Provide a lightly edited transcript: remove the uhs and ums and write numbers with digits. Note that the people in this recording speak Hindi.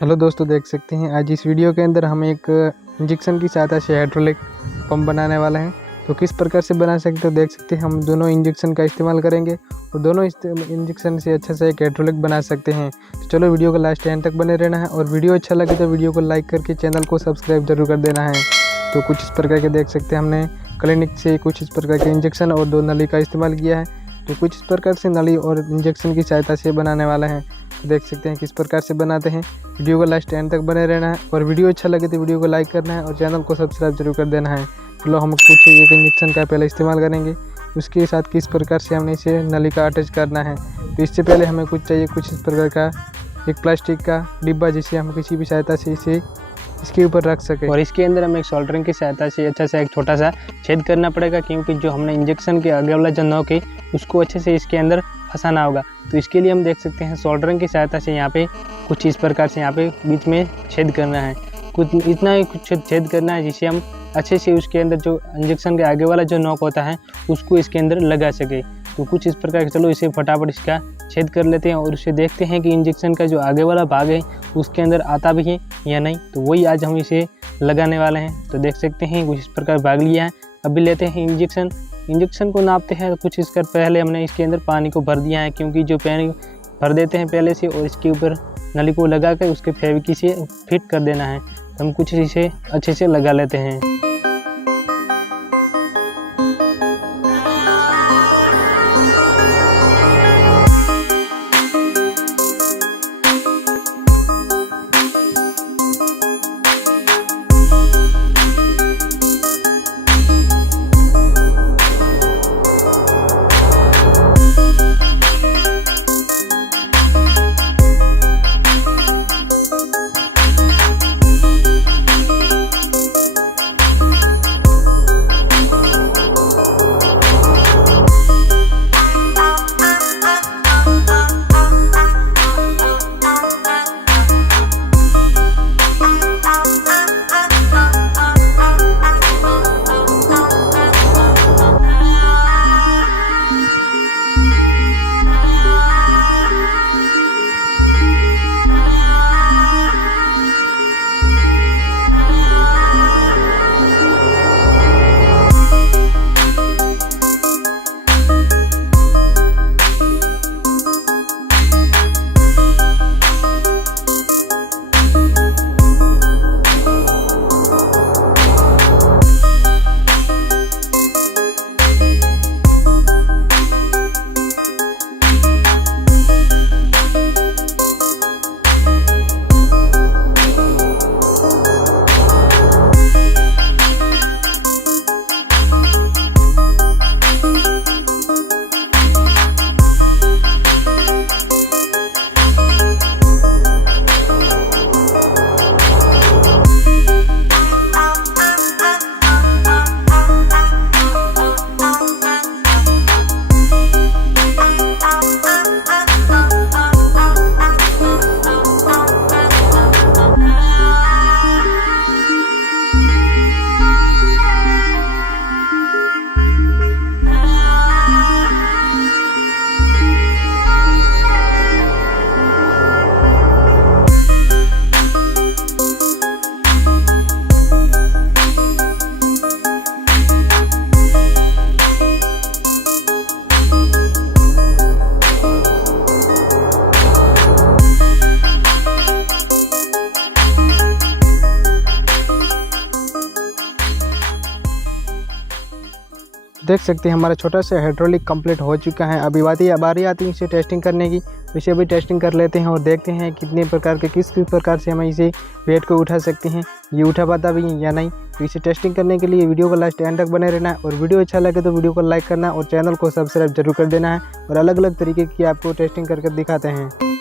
हेलो दोस्तों, देख सकते हैं आज इस वीडियो के अंदर हम एक इंजेक्शन की सहायता से हाइड्रोलिक पंप बनाने वाले हैं। तो किस प्रकार से बना सकते हो देख सकते हैं। हम दोनों इंजेक्शन का इस्तेमाल करेंगे और दोनों इंजेक्शन से अच्छा से एक हाइड्रोलिक बना सकते हैं। तो चलो वीडियो को लास्ट एंड तक बने रहना है और वीडियो अच्छा लगे तो वीडियो को लाइक करके चैनल को सब्सक्राइब जरूर कर देना है। तो कुछ इस प्रकार के देख सकते हैं, हमने क्लिनिक से कुछ इस प्रकार के इंजेक्शन और 2 नली का इस्तेमाल किया है। तो कुछ इस प्रकार से नली और इंजेक्शन की सहायता से बनाने वाले हैं। तो देख सकते हैं किस प्रकार से बनाते हैं। वीडियो को लास्ट एंड तक बने रहना है और वीडियो अच्छा लगे तो वीडियो को लाइक करना है और चैनल को सब्सक्राइब जरूर कर देना है। चलो हम कुछ एक इंजेक्शन का पहले इस्तेमाल करेंगे, उसके साथ किस प्रकार से हमने इसे नली का अटैच करना है। तो इससे पहले हमें कुछ इस प्रकार का एक प्लास्टिक का डिब्बा, जिसे हम किसी भी सहायता से इसे इसके ऊपर रख सके और इसके अंदर हमें एक सोल्डरिंग की सहायता से अच्छा सा एक छोटा सा छेद करना पड़ेगा, क्योंकि जो हमने इंजेक्शन के आगे वाला जो नोक है उसको अच्छे से इसके अंदर फंसाना होगा। तो इसके लिए हम देख सकते हैं सोल्डरिंग की सहायता से यहाँ पे कुछ इस प्रकार से यहाँ पे बीच में छेद करना है। कुछ इतना ही कुछ छेद करना है जिससे हम अच्छे से उसके अंदर जो इंजेक्शन के आगे वाला जो नोक होता है उसको इसके अंदर लगा सके। तो कुछ इस प्रकार के चलो इसे फटाफट इसका छेद कर लेते हैं और उसे देखते हैं कि इंजेक्शन का जो आगे वाला भाग है उसके अंदर आता भी है या नहीं। तो वही आज हम इसे लगाने वाले हैं। तो देख सकते हैं कुछ इस प्रकार भाग लिया है। अभी लेते हैं इंजेक्शन को नापते हैं। तो कुछ इसका पहले हमने इसके अंदर पानी को भर दिया है, क्योंकि जो पानी भर देते हैं पहले से और इसके ऊपर नली को लगा कर उसके फेविकी से फिट कर देना है। तो हम कुछ इसे अच्छे से लगा लेते हैं। देख सकते हैं हमारा छोटा सा हाइड्रोलिक कंप्लीट हो चुका है। अभी बारी आती है इसे टेस्टिंग करने की। तो इसे अभी टेस्टिंग कर लेते हैं और देखते हैं कितने प्रकार के किस प्रकार से हम इसे वेट को उठा सकते हैं, ये उठा पाता भी है या नहीं। तो इसे टेस्टिंग करने के लिए वीडियो को लास्ट एंड तक बने रहना है और वीडियो अच्छा लगे तो वीडियो को लाइक करना और चैनल को सब्सक्राइब जरूर कर देना है। और अलग अलग तरीके की आपको टेस्टिंग करके दिखाते हैं।